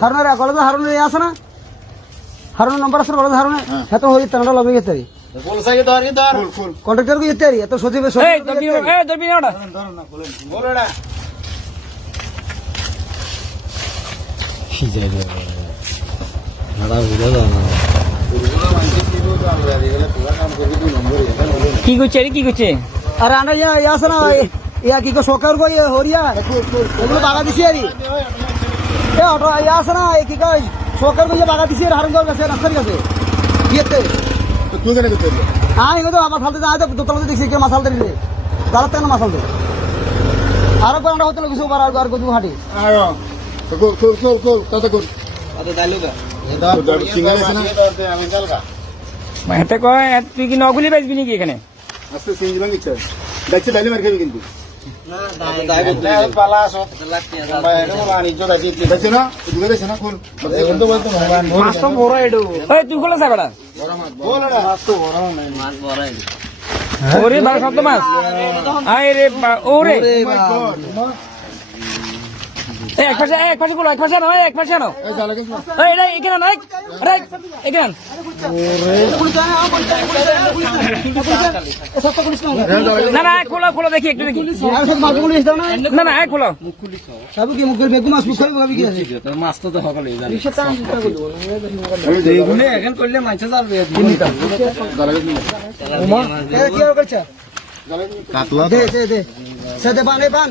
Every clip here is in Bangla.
হারুনের কলেজে হারুনের ইয়ে আছে না? হারুনের নম্বর আছে কলেজে হারুনের? হ্যাঁ। তো হয়ে তেনাটা লবে গেছে। কন্ট্রাক্টর কে যেতে এত সচিবের এই সচিব কি করছে রে? কি করছে? আরে আনা ইয়া ইয়া আছে না ইয়া কি সরকার কই হরিয়া? এগুলো বাগা দিছি আরি এ অটো ইয়া আছে না এই কি কই সরকার কই বাগা দিছি আর হারুন কাছে রাস্তার কাছে। বিয়েতে তো তুই কেন করতে হ্যাঁ এগুলো তো আমার ফালতে দোতলাতে দেখছি কে মাসাল দিলে। দাঁড়াতে না মাসাল দে আর একবার আমরা হোটেলে কিছু বার আর কত হাঁটি। আয়ো তো গোল গোল গোল গোল কালকা হেতে কয় তুই কি নগুলি বেচবি নাকি এখানে? আস্তে সিঙ্গেল নিচ্ছে দেখছে ডাইলে মার খাবি কিন্তু। ওই তুই খোলা মাছ বড়। ওরে শব্দ ওরে। এক পাশে এই এক পাশে গুলো এক পাশে আনো এক পাশে এই এটা এখানে আনো এখানে না না খোলা খোলা দেখি একটু দেখি। আর সব মাছগুলো ইস্তাও না না না এই খোলা। সব কি মুখের বেগু মাছ মুখ খাবি কি আছে তো। তো সকলে জানে এই এগুলো এখন করলে মাছ যাবে জালা গেছ এ কি আর করছ কাতলা দে দে দে। সে দে এ বান।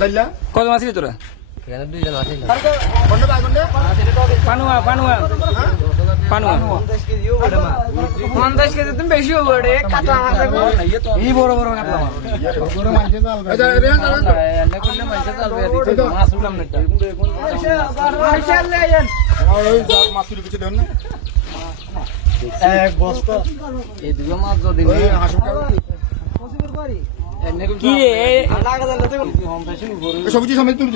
জাল্লা কত মাছ তোরা? এখানে দুইজন আছে দে পানুয়া পানুয়া। পানুয়া। পঞ্চাশ কেজি তুমি বেশি হব রে কাঁচা মাছ এই বড় বড় কাটলা রেহান জালা এনে করলে মাছ চালবে মাছ উড়াম না ওই জাল মাছুরি কিছু দেন না এক বস্তা। এই দুটো মাছ যদি কি রে? সবজি সময় তুই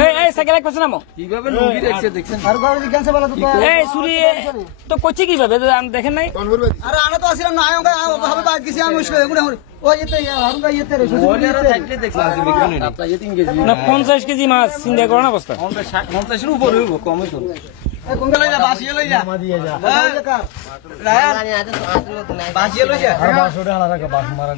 এই, এই সাইকেল এক পাশে নামো। কীভাবে লুঙ্গি দেখছে দেখছেন? আর ঘরে জিজ্ঞাসা বলা তো এই চুরি তো করছে কীভাবে? আমি দেখেন নাই। আরে আনা তো আসিলাম না আয়ঙ্গা ভাবে বাদ গেছি আমি মুশকিল এগুলো ও এতে হারুঙ্গা এতে রে থাকলে দেখছি আপনার যে কেজি। না পঞ্চাশ কেজি মাছ চিন্তা করো না অবস্থা পঞ্চাশের উপরে হইব কমই তো। কোনটা লই যা বাসিয়ে লই যা। দিয়ে যা। রায়ান বাসিয়ে লই যা। আর বাস ওটা আলাদা বাস মারা